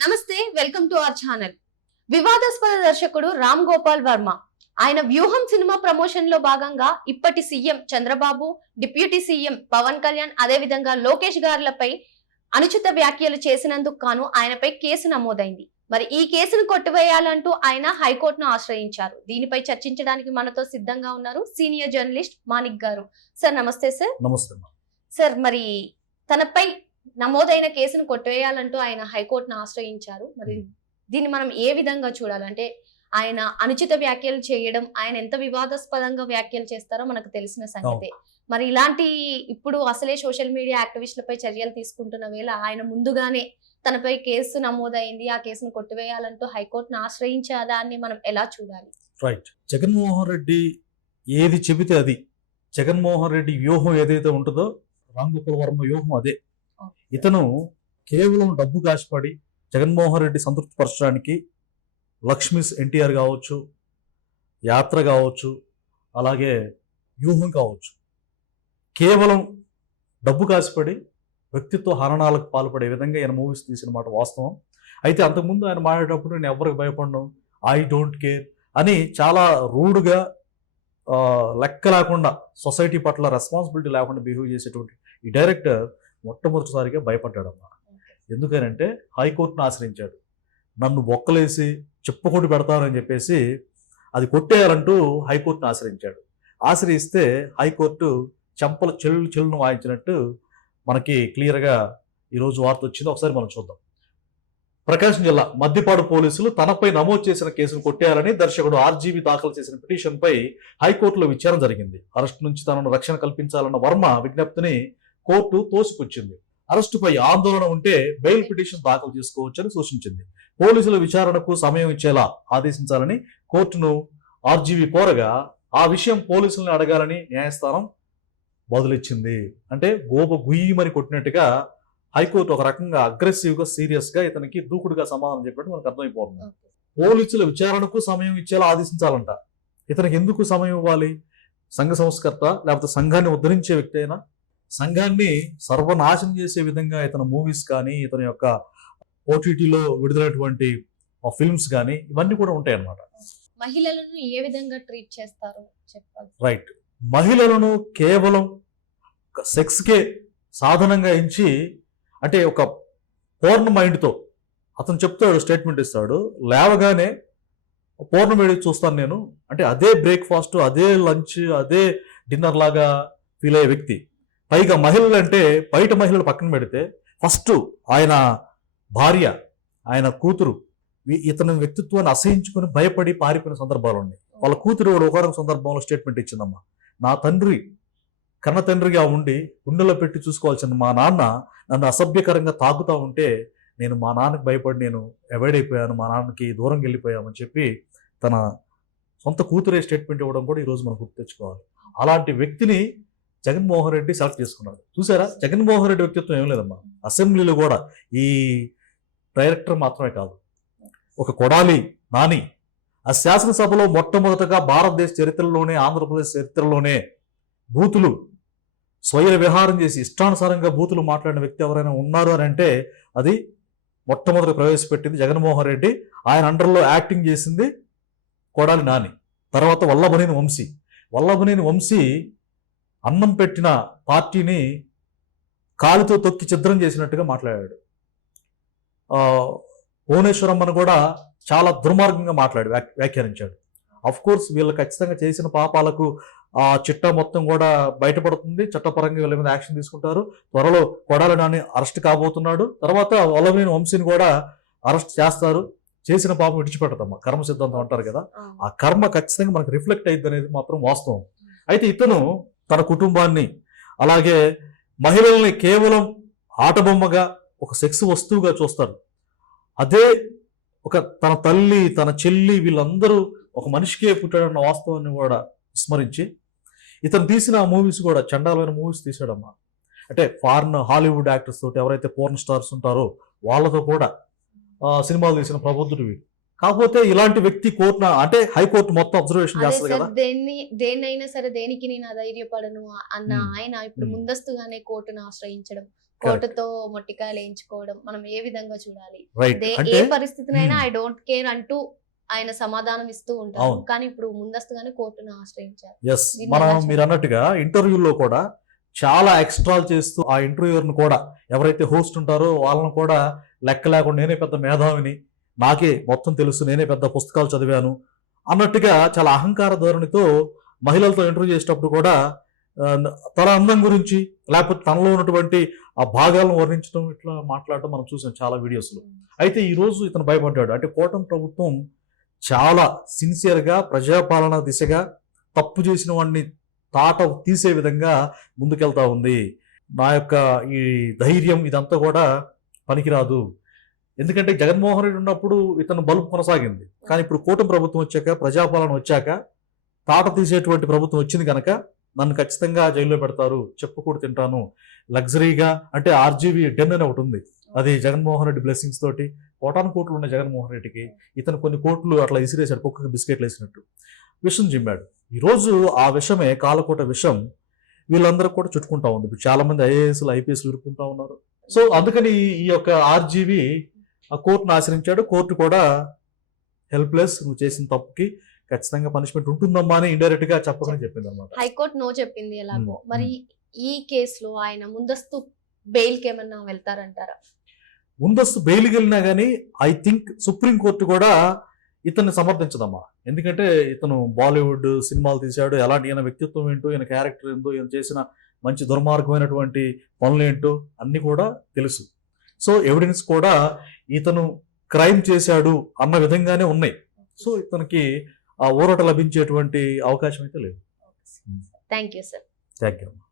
నమస్తే, welcome to our channel. వివాదాస్పద దర్శకుడు రామ్ గోపాల్ వర్మ ఆయన వ్యూహం సినిమా ప్రమోషన్ లో భాగంగా ఇప్పటి CM Chandrababu, deputy CM Pawan Kalyan, అదే విధంగా లోకేష్ గారులపై అనుచిత వ్యాఖ్యలు చేసినందుకు గాను ఆయనపై కేసు నమోదైంది. మరి ఈ కేసును కొట్టివేయాలంటూ ఆయన హైకోర్టును ఆశ్రయించారు. దీనిపై చర్చించడానికి మనతో సిద్ధంగా ఉన్నారు సీనియర్ జర్నలిస్ట్ మాణిక్ గారు. సార్ నమస్తే. సార్ నమస్తే. సార్, మరి తనపై నమోదైన కేసును కొట్టివేయాలంటూ ఆయన హైకోర్టును ఆశ్రయించారు. మరి దీన్ని మనం ఏ విధంగా చూడాలంటే, ఆయన అనుచిత వ్యాఖ్యలు చేయడం, ఆయన ఎంత వివాదాస్పదంగా వ్యాఖ్యలు చేస్తారో మనకు తెలిసిన సంగతే. మరి ఇలాంటి ఇప్పుడు అసలే సోషల్ మీడియా యాక్టివిస్టులపై చర్యలు తీసుకుంటున్న వేళ ఆయన ముందుగానే తనపై కేసు నమోదైంది, ఆ కేసును కొట్టివేయాలంటూ హైకోర్టును ఆశ్రయించే దాన్ని మనం ఎలా చూడాలి? రైట్. జగన్మోహన్ రెడ్డి ఏది చెబితే అది, జగన్మోహన్ రెడ్డి వ్యూహం ఏదైతే ఉంటుందో రామ్ గోపాల్ వర్మ వ్యూహం అదే. ఇతను కేవలం డబ్బు కాశపడి జగన్మోహన్ రెడ్డి సంతృప్తి పరచడానికి లక్ష్మీస్ ఎన్టీఆర్ కావచ్చు, యాత్ర కావచ్చు, అలాగే వ్యూహం కావచ్చు, కేవలం డబ్బు కాశపడి వ్యక్తిత్వ హననాలకు పాల్పడే విధంగా ఆయన మూవీస్ తీసిన మాట వాస్తవం. అయితే అంతకుముందు ఆయన మాట్లాడేటప్పుడు నేను ఎవరికి భయపడను, ఐ డోంట్ కేర్ అని చాలా రూడ్గా, లెక్క లేకుండా, సొసైటీ పట్ల రెస్పాన్సిబిలిటీ లేకుండా బిహేవ్ చేసేటువంటి ఈ డైరెక్టర్ మొట్టమొదటిసారిగా భయపడ్డాడమ్మా. ఎందుకనంటే హైకోర్టును ఆశ్రయించాడు. నన్ను బొక్కలేసి చెప్పుకొట్టి పెడతారని చెప్పేసి అది కొట్టేయాలంటూ హైకోర్టును ఆశ్రయించాడు. ఆశ్రయిస్తే హైకోర్టు చెంపలు చెల్లును వాయించినట్టు మనకి క్లియర్గా ఈరోజు వార్త వచ్చింది. ఒకసారి మనం చూద్దాం. ప్రకాశం జిల్లా మద్దిపాడు పోలీసులు తనపై నమోదు చేసిన కేసును కొట్టేయాలని దర్శకుడు ఆర్జీవి దాఖలు చేసిన పిటిషన్పై హైకోర్టులో విచారణ జరిగింది. అరెస్టు నుంచి తనను రక్షణ కల్పించాలన్న వర్మ విజ్ఞప్తిని కోర్టు తోసిపుచ్చింది. అరెస్టుపై ఆందోళన ఉంటే బెయిల్ పిటిషన్ దాఖలు చేసుకోవచ్చని సూచించింది. పోలీసుల విచారణకు సమయం ఇచ్చేలా ఆదేశించాలని కోర్టును ఆర్జీవి కోరగా ఆ విషయం పోలీసులను అడగాలని న్యాయస్థానం బదులిచ్చింది. అంటే గోప గుయ్యమని కొట్టినట్టుగా హైకోర్టు ఒక రకంగా అగ్రెసివ్గా, సీరియస్గా ఇతనికి దూకుడుగా సమాధానం చెప్పినట్టు మనకు అర్థమైపోతుంది. పోలీసుల విచారణకు సమయం ఇచ్చేలా ఆదేశించాలంట. ఇతనికి ఎందుకు సమయం ఇవ్వాలి? సంఘ సంస్కర్త లేకపోతే సంఘాన్ని ఉద్ధరించే వ్యక్తి అయినా సంఘాన్ని సర్వనాశనం చేసే విధంగా ఇతని మూవీస్ కానీ, ఇతని యొక్క ఓటీటీలో విడుదలైనటువంటి ఫిల్మ్స్ కానీ ఇవన్నీ కూడా ఉంటాయి అన్నమాట. మహిళలను ఏ విధంగా ట్రీట్ చేస్తారో చెప్పాలి. రైట్. మహిళలను కేవలం సెక్స్కే సాధనంగా ఎంచి, అంటే ఒక పోర్న్ మైండ్తో అతను చెప్తాడు, స్టేట్మెంట్ ఇస్తాడు, లేవగానే పోర్న్ మైండ్ చూస్తాను నేను అంటే అదే బ్రేక్ఫాస్ట్, అదే లంచ్, అదే డిన్నర్ లాగా ఫీల్ అయ్యే వ్యక్తి. పైగా మహిళలు అంటే బయట మహిళలు పక్కన పెడితే ఫస్ట్ ఆయన భార్య, ఆయన కూతురు ఇతని వ్యక్తిత్వాన్ని అసహించుకుని భయపడి పారిపోయిన సందర్భాలు ఉన్నాయి. వాళ్ళ కూతురు ఒకరొక సందర్భంలో స్టేట్మెంట్ ఇచ్చిందమ్మా, నా తండ్రి కన్న తండ్రిగా ఉండి గుండెలో పెట్టి చూసుకోవాల్సిన మా నాన్న నన్ను అసభ్యకరంగా తాకుతూ ఉంటే నేను మా నాన్నకి భయపడి నేను అవాయిడ్ అయిపోయాను, మా నాన్నకి దూరంగా వెళ్ళిపోయామని చెప్పి తన సొంత కూతురే స్టేట్మెంట్ ఇవ్వడం కూడా ఈరోజు మనం గుర్తు తెచ్చుకోవాలి. అలాంటి వ్యక్తిని జగన్మోహన్ రెడ్డి సెలెక్ట్ చేసుకున్నాడు. చూసారా, జగన్మోహన్ రెడ్డి వ్యక్తిత్వం ఏం లేదమ్మా. అసెంబ్లీలో కూడా ఈ డైరెక్టర్ మాత్రమే కాదు, ఒక కొడాలి నాని ఆ శాసనసభలో మొట్టమొదటగా భారతదేశ చరిత్రలోనే, ఆంధ్రప్రదేశ్ చరిత్రలోనే బూతులు స్వయ విహారం చేసి ఇష్టానుసారంగా బూతులు మాట్లాడిన వ్యక్తి ఎవరైనా ఉన్నారు అని అంటే అది మొట్టమొదటి ప్రవేశపెట్టింది జగన్మోహన్ రెడ్డి. ఆయన అండర్లో యాక్టింగ్ చేసింది కొడాలి నాని. తర్వాత వల్లభనేని వంశీ అన్నం పెట్టిన పార్టీని కాలుతో తొక్కి ఛిద్రం చేసినట్టుగా మాట్లాడాడు. భువనేశ్వరమ్మను కూడా చాలా దుర్మార్గంగా వ్యాఖ్యానించాడు. అఫ్ కోర్స్ వీళ్ళు ఖచ్చితంగా చేసిన పాపాలకు ఆ చిట్టా మొత్తం కూడా బయటపడుతుంది. చట్టపరంగా వీళ్ళ మీద యాక్షన్ తీసుకుంటారు. త్వరలో కొడాలి నాని అరెస్ట్ కాబోతున్నాడు. తర్వాత వల్లభనేని వంశీని కూడా అరెస్ట్ చేస్తారు. చేసిన పాపం విడిచిపెట్టదమ్మా, కర్మ సిద్ధాంతం అంటారు కదా, ఆ కర్మ ఖచ్చితంగా మనకు రిఫ్లెక్ట్ అయ్యింది అనేది మాత్రం వాస్తవం. అయితే ఇతను తన కుటుంబాన్ని, అలాగే మహిళల్ని కేవలం ఆటబొమ్మగా, ఒక సెక్స్ వస్తువుగా చూస్తారు. అదే ఒక తన తల్లి, తన చెల్లి, వీళ్ళందరూ ఒక మనిషికే పుట్టాడన్న వాస్తవాన్ని కూడా విస్మరించి ఇతను తీసిన మూవీస్ కూడా చండాలమైన మూవీస్ తీసాడమ్మా. అంటే ఫారిన్ హాలీవుడ్ యాక్టర్స్ తోటి, ఎవరైతే పోర్న్ స్టార్స్ ఉంటారో వాళ్ళతో కూడా సినిమాలు తీసిన ప్రబుద్ధుడు వీడు. కాకపోతే ఇలాంటి వ్యక్తి కోర్టున, అంటే హైకోర్టు మొత్తం అబ్జర్వేషన్ చేస్తుంది కదా. దేన్నైనా సరే దేనికి నేను అధైర్యపడను అన్న ఆయన ఇప్పుడు ముందస్తుగానే కోర్టును ఆశ్రయించడం కోర్టుతో మొట్టికాయలు వేయించుకోవడం మనం ఏ విధంగా చూడాలి? రైట్. ఏ అంటే పరిస్థితినైనా ఐ డోంట్ కేర్ అంటూ ఆయన సమాధానం ఇస్తూ ఉంటారు. అవును. కానీ ఇప్పుడు ముందస్తుగానే కోర్టును ఆశ్రయించారు. ఎస్, దీన్ని మనం ఎలా చూడాలి? మీరు అన్నట్టుగా ఇంటర్వ్యూలో కూడా చాలా ఎక్స్ట్రాలు చేస్తూ ఆ ఇంటర్వ్యూయర్ను కూడా, ఎవరైతే హోస్ట్ ఉంటారో వాళ్ళని కూడా లెక్క లేకుండా నేనే పెద్ద మేధావిని, నాకే మొత్తం తెలుసు, నేనే పెద్ద పుస్తకాలు చదివాను అన్నట్టుగా చాలా అహంకార ధోరణితో మహిళలతో ఇంటర్వ్యూ చేసేటప్పుడు కూడా ఆ, తన అందం గురించి లేకపోతే తనలో ఉన్నటువంటి ఆ భాగాలను వర్ణించడం, ఇట్లా మాట్లాడటం మనం చూసాం చాలా వీడియోస్లో. అయితే ఈ రోజు ఇతను భయపడ్డాడు. అంటే కూటమి ప్రభుత్వం చాలా సిన్సియర్గా ప్రజాపాలన దిశగా తప్పు చేసిన వాడిని తాట తీసే విధంగా ముందుకెళ్తా ఉంది. నా యొక్క ఈ ధైర్యం ఇదంతా కూడా పనికిరాదు. ఎందుకంటే జగన్మోహన్ రెడ్డి ఉన్నప్పుడు ఇతను బలుపు కొనసాగింది. కానీ ఇప్పుడు కూటమి ప్రభుత్వం వచ్చాక, ప్రజాపాలన వచ్చాక తాట తీసేటువంటి ప్రభుత్వం వచ్చింది కనుక నన్ను ఖచ్చితంగా జైల్లో పెడతారు, చెప్పుకూడు తింటాను లగ్జరీగా. అంటే ఆర్జీవీ డెన్ అని ఒకటి ఉంది, అది జగన్మోహన్ రెడ్డి బ్లెస్సింగ్స్ తోటి కోటాను కోట్లు ఉన్న జగన్మోహన్ రెడ్డికి ఇతను కొన్ని కోట్లు అట్లా ఇసిరేశాడు, కుక్కకి బిస్కెట్లు వేసినట్టు విషం జిమ్మాడు. ఈరోజు ఆ విషమే కాలకోట విషం వీళ్ళందరూ కూడా చుట్టుకుంటా ఉంది. ఇప్పుడు చాలా మంది ఐఏఎస్లు ఐపీఎస్లు ఇరుక్కుంటా ఉన్నారు. సో అందుకని ఈ యొక్క ఆర్జీవీ ఆ కోర్టును ఆశ్రయించాడు. కోర్టు కూడా హెల్ప్లెస్, నువ్వు చేసిన తప్పుకి ఖచ్చితంగా పనిష్మెంట్ ఉంటుందమ్మా అని ఇండైరెక్ట్ గా చెప్పకని చెప్పింది అనమాట. హైకోర్టు నో చెప్పింది ఎలాగో. మరి ఈ కేసులో ఆయన ముందస్తు బెయిల్ కి ఏమన్నా వెళ్తారంటారా? ముందస్తు బెయిల్కి వెళ్ళినా కానీ ఐ థింక్ సుప్రీంకోర్టు కూడా ఇతన్ని సమర్థించదమ్మా. ఎందుకంటే ఇతను బాలీవుడ్ సినిమాలు తీశాడు, ఎలాంటి ఈయన వ్యక్తిత్వం ఏంటో, ఈయన క్యారెక్టర్ ఏంటో, ఈయన చేసిన మంచి దుర్మార్గమైనటువంటి పనులు ఏంటో అన్ని కూడా తెలుసు. సో ఎవిడెన్స్ కూడా ఇతను క్రైమ్ చేశాడు అన్న విధంగానే ఉన్నాయి. సో ఇతనికి ఆ ఊరట లభించేటువంటి అవకాశం అయితే లేదు. Thank you sir. Thank you.